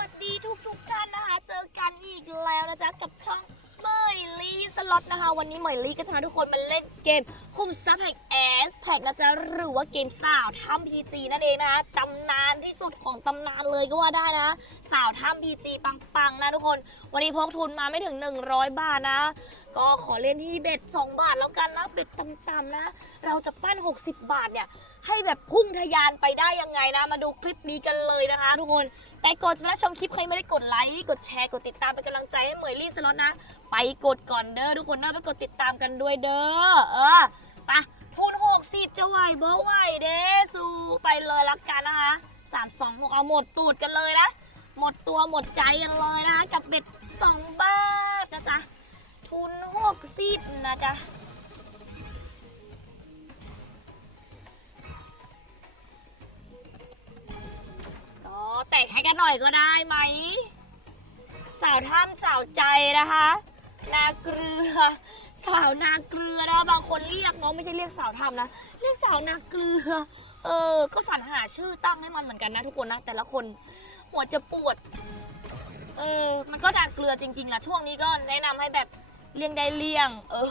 วัสดีทุกทุกท่านนะคะ เจอกันอีกแล้วนะจ๊ะกับช่องเมยลีสล็อตนะคะ วันนี้เมยลีก็จะพาทุกคนมาเล่นเกมคุมซับแห่งแอสแท็กนะจ๊ะหรือว่าเกมสาวถ้ำพีจีนั่นเองนะคะตำนานที่สุดของตำนานเลยก็ว่าได้นะ สาวถ้ำพีจีปังๆ นะทุกคน วันนี้พกทุนมาไม่ถึง 100 บาทนะ ก็ขอเล่นที่เบ็ด2 บาทแล้วกันนะเบ็ดต่ำๆนะ เราจะปั้น 60 บาทเนี่ยให้แบบพุ่งทะยานไปได้ยังไงนะ มาดูคลิปนี้กันเลยนะคะ ทุกคน แต่ก่อนจะมารับชมคลิปใครไม่ได้กดไลค์กดแชร์กดติดตามเป็นกำลังใจให้เหมยลี่สล็อตนะ ไปกดก่อนเด้อทุกคนนะไปกดติดตามกันด้วยเด้อเออไปทุน60จะไหวบ่ไหวเด้สู้ไปเลยละกันนะคะสามสองหกเอาหมดตูดกันเลยนะหมดตัวหมดใจกันเลยนะคะกับเบ็ดสองบาทนะจ๊ะทุนหกสิบนะจ๊ะ ให้กันหน่อยก็ได้ไหม สาวท่ามสาวใจนะคะ นาเกลือ สาวนาเกลือนะบางคนเรียกเนาะไม่ใช่เรียกสาวทำนะเรียกสาวนาเกลือ เออ ก็สรรหาชื่อตั้งให้มันเหมือนกันนะทุกคนนะแต่ละคนหัวจะปวด เออ มันก็นาเกลือจริงๆอะช่วงนี้ก็แนะนำให้แบบเลี่ยงได้เลี่ยง เออ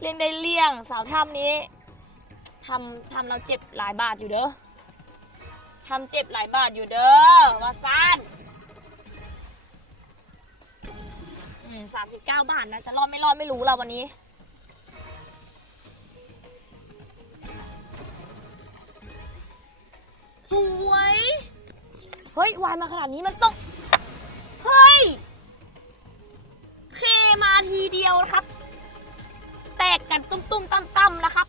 เลี่ยงได้เลี่ยง สาวถ้ำนี้ทำทำเราเจ็บหลายบาทอยู่เด้อ ทำเจ็บหลายบาทอยู่เด้อว่าซานสามสิบเก้าบาทนะจะรอดไม่รอดไม่รู้เราวันนี้ สวย เฮ้ยวายมาขนาดนี้มันต้อง เฮ้ย เคมาทีเดียวนะครับ แตกกันตุ้มๆตั้มๆนะครับ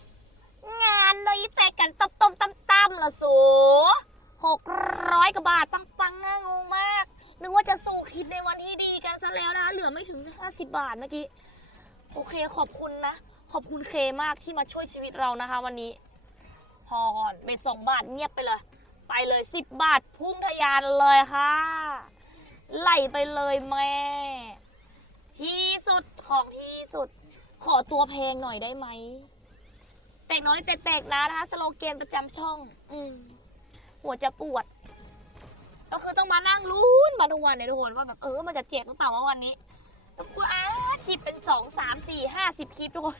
จะสู่คิดในวันที่ดีกันซะแล้วนะเหลือไม่ถึง 50 บาทเมื่อกี้ โอเคขอบคุณนะ ขอบคุณเคมากที่มาช่วยชีวิตเรานะคะ วันนี้ พอก่อนเป็นสองบาทเงียบไปเลย ไปเลย 10 บาทพุ่งทะยานเลยค่ะ ไหลไปเลยแม่ ที่สุดของที่สุด ขอตัวแพงหน่อยได้ไหมแตกน้อยแต่แตกนะนะคะสโลแกนประจำช่อง อืมหัวจะปวด ก็คือต้องมานั่งลุ้นมาทุกวันเลยทุกคนว่าแบบเออมันจะแจกหรือเปล่าว่าวันนี้แล้วกูอ่าคลิปเป็นสองสามสี่ห้าสิบคลิปทุกคน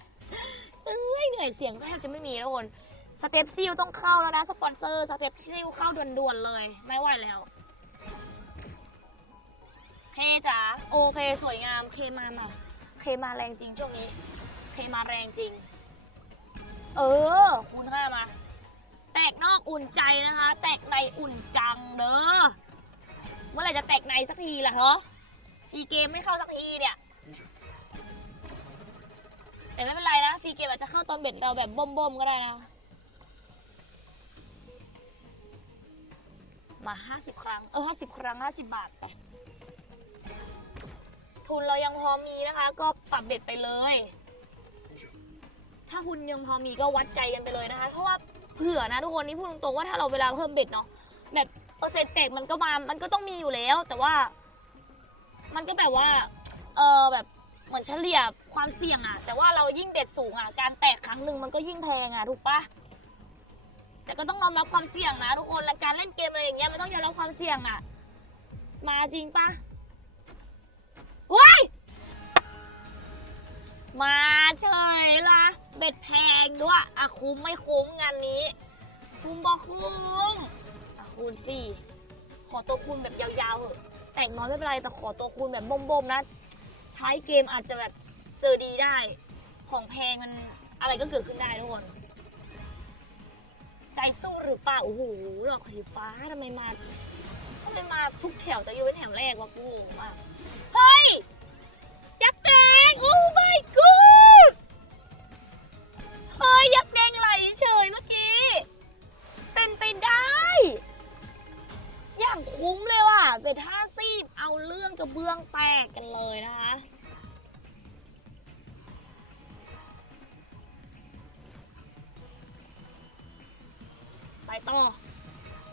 เอ้ยเหนื่อยเสียงก็แทบจะไม่มีทุกคนสเต็ปซิลต้องเข้าแล้วนะสปอนเซอร์สเต็ปซิลเข้าด่วนๆเลย ไม่ไหวแล้วเคจ๋าโอเคสวยงามเคมาหน่อยเคมาแรงจริงช่วงนี้เคมาแรงจริง เออคูณห้ามา แตกนอกอุ่นใจนะคะ แตกในอุ่นจังเด้อ เมื่อไหร่จะแตกในสักทีล่ะเหรอซีเกมไม่เข้าสักทีเนี่ย แต่ไม่เป็นไรนะซีเกมอาจจะเข้าตอนเบ็ดเราแบบบ่มๆก็ได้นะ มาห้าสิบครั้ง เออห้าสิบครั้งห้าสิบบาทไปทุนเรายังพอมีนะคะ ก็ปรับเบ็ดไปเลย ถ้าคุณยังพอมีก็วัดใจกันไปเลยนะคะ เพราะว่าเผื่อนะทุกคนนี่พูดตรงๆว่าถ้าเราเวลาเพิ่มเบ็ดเนาะ เปอร์เซ็นต์แตกมันก็มา มันก็ต้องมีอยู่แล้ว แต่ว่า มันก็แบบว่า เออแบบเหมือนเฉลี่ยความเสี่ยงอะแต่ว่าเรายิ่งเบ็ดสูงอะการแตกครั้งหนึ่งมันก็ยิ่งแพงอะถูกปะแต่ก็ต้องยอมรับความเสี่ยงนะทุกคนและการเล่นเกมอะไรอย่างเงี้ยมันต้องยอมรับความเสี่ยงอะมาจริงปะว้ยมาเฉยละเบ็ดแพงด้วยอะคุ้มไม่คุ้มงานนี้ คุ้มบอคุ้ม คูณสี่ขอตัวคูณแบบยาวๆเถอะแต่งน้อยไม่เป็นไรแต่ขอตัวคูณแบบบ่มๆนะท้ายเกมอาจจะแบบเจอดีได้ ของแพงมันอะไรก็เกิดขึ้นได้ทุกคนใจสู้หรือเปล่าโอ้โหดอกสีฟ้าทำไมมาทำไมมาทุกแถวแต่อยู่เป็นแถวแรกวะกูงงมากเฮ้ยยักษ์แดงโอ้ my god ไปต่อ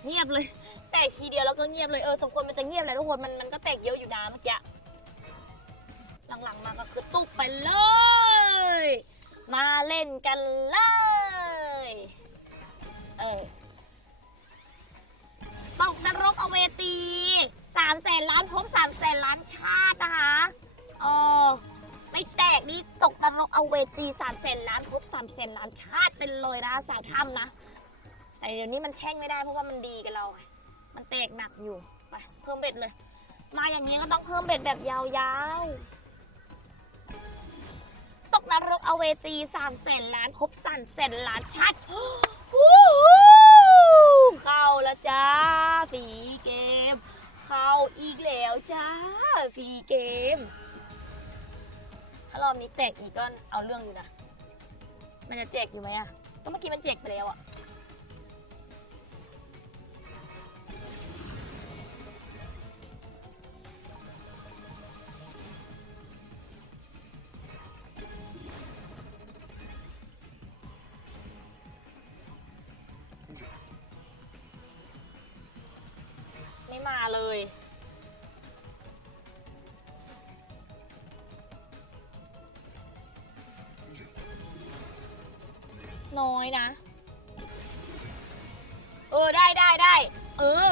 เงียบเลย แตกทีเดียวแล้วก็เงียบเลยเออสมควรมันจะเงียบแหละทุกคนมันมันก็แตกเยอะอยู่นะเมื่อกี้หลังๆมาก็คือตุ๊บไปเลย มาเล่นกันเลย เออตกนรกเอาเวตีสามแสนครบสามแสนล้านชาตินะคะเออไม่แตกนี่ตกนรกเอาเวจีสามแสนล้านครบสามแสนล้านชาติเป็นเลยนะสายถ้ำนะ แต่เดี๋ยวนี้มันแช่งไม่ได้เพราะว่ามันดีกับเราไงมันแตกหนักอยู่ไปเพิ่มเบ็ดเลย มาอย่างนี้ก็ต้องเพิ่มเบ็ดแบบยาวๆ ตกนรกเอเวจีสามแสนล้านครบสามแสนล้านชาติวู้ฮู้เข้าแล้วจ้าฟรีเกม เข้าอีกแล้วจ้าฟรีเกม ถ้ารอบนี้แจกอีกก็เอาเรื่องอยู่นะ มันจะแจกอยู่ไหมอะก็เมื่อกี้มันแจกไปแล้วอะ น้อยนะ เออได้ได้ได้ เออ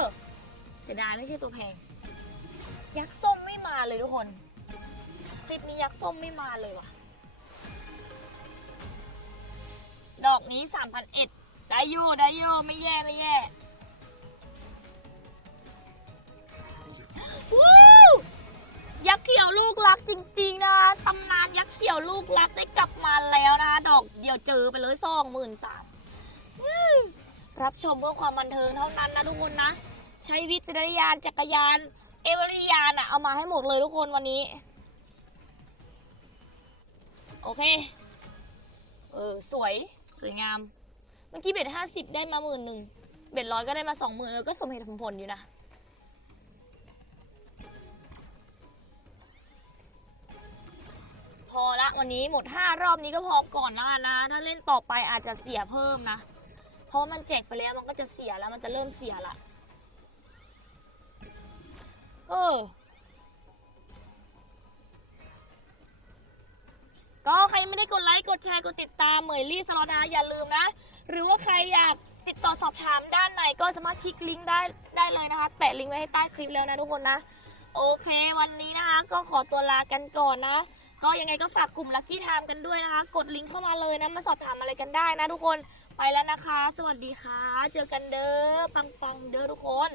เสียดายไม่ใช่ตัวแพง ยักษ์ส้มไม่มาเลยทุกคน คลิปนี้ยักษ์ส้มไม่มาเลยว่ะ ดอกนี้สามพันเอ็ดได้อยู่ได้อยู่ไม่แย่ไม่แย่ว้าวยักษ์เขียวลูกรักจริงๆนะคะตำนาน ยักษ์เขียวลูกรักได้กลับมาแล้วนะคะดอกเดียวเจอไปเลยสองหมื่นสามรับชมเพื่อความบันเทิงเท่านั้นนะทุกคนนะ ใช้วิจารณญาณจักรยาน เอเวอรี่ยานอะเอามาให้หมดเลยทุกคนวันนี้ โอเค เออ สวย สวยงาม เมื่อกี้เบ็ดห้าสิบได้มาหมื่นหนึ่งเบ็ดร้อยก็ได้มาสองหมื่นเออก็สมเหตุสมผลอยู่นะ วันนี้หมดห้ารอบนี้ก็พอก่อนนะนะ ถ้าเล่นต่อไปอาจจะเสียเพิ่มนะ เพราะว่ามันแจกไปแล้วมันก็จะเสียแล้วมันจะเริ่มเสียละเออก็ใครไม่ได้กดไลค์กดแชร์กดติดตามเหมยลี่สลอดาอย่าลืมนะ หรือว่าใครอยากติดต่อสอบถามด้านไหนก็สามารถคลิกลิงก์ได้ได้เลยนะคะ แปะลิงก์ไว้ให้ใต้คลิปแล้วนะทุกคนนะ โอเค วันนี้นะคะ ก็ขอตัวลากันก่อนนะ ก็ยังไงก็ฝากกลุ่มลัคกี้ไทม์กันด้วยนะคะ กดลิงก์เข้ามาเลยนะ มาสอบถามอะไรกันได้นะทุกคน ไปแล้วนะคะ สวัสดีค่ะ เจอกันเด้อ ปังๆ เด้อทุกคน